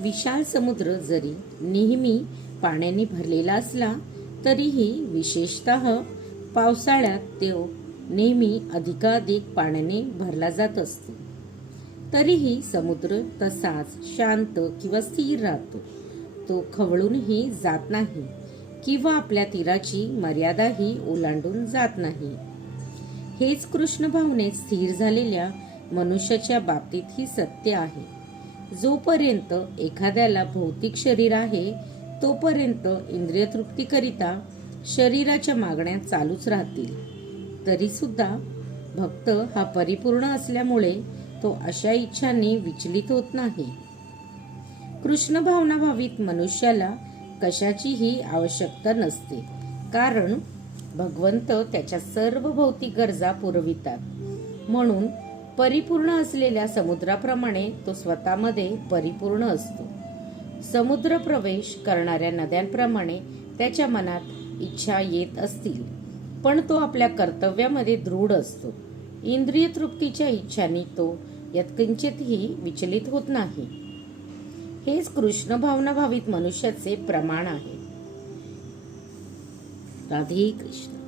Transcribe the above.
विशाल समुद्र जरी नेहमी पाण्याने भरलेला असला तरीही विशेषत पावसाळ्यात तो नेहमी अधिकाधिक पाण्याने भरला जात असतो. तरीही समुद्र तसाच शांत किंवा स्थिर राहतो. तो खवळूनही जात नाही किंवा आपल्या तीराची मर्यादाही ओलांडून जात नाही. हेच कृष्ण भावनेत स्थिर झालेल्या मनुष्याच्या बाबतीतही सत्य आहे. जोपर्यंत एखाद्याला भौतिक शरीर आहे तोपर्यंत इंद्रिय तृप्तीकरिता शरीराच्या मागण्या चालूच राहतील. तरी सुद्धा भक्त हा परिपूर्ण असल्यामुळे तो अशा इच्छांनी विचलित होत नाही. कृष्ण भावना भावित मनुष्याला कशाचीही आवश्यकता नसते. कारण भगवंत त्याच्या सर्व भौतिक गरजा पुरवितात. म्हणून परिपूर्ण असलेल्या समुद्राप्रमाणे तो स्वतःमध्ये परिपूर्ण असतो. समुद्र प्रवेश करणाऱ्या नद्यांप्रमाणे त्याच्या मनात इच्छा येत असतील पण तो आपल्या कर्तव्यामध्ये दृढ असतो. इंद्रिय तृप्तीच्या इच्छांनी तो यत्किंचितही विचलित होत नाही. हेच कृष्ण भावना भावित मनुष्याचे प्रमाण आहे. राधे कृष्ण.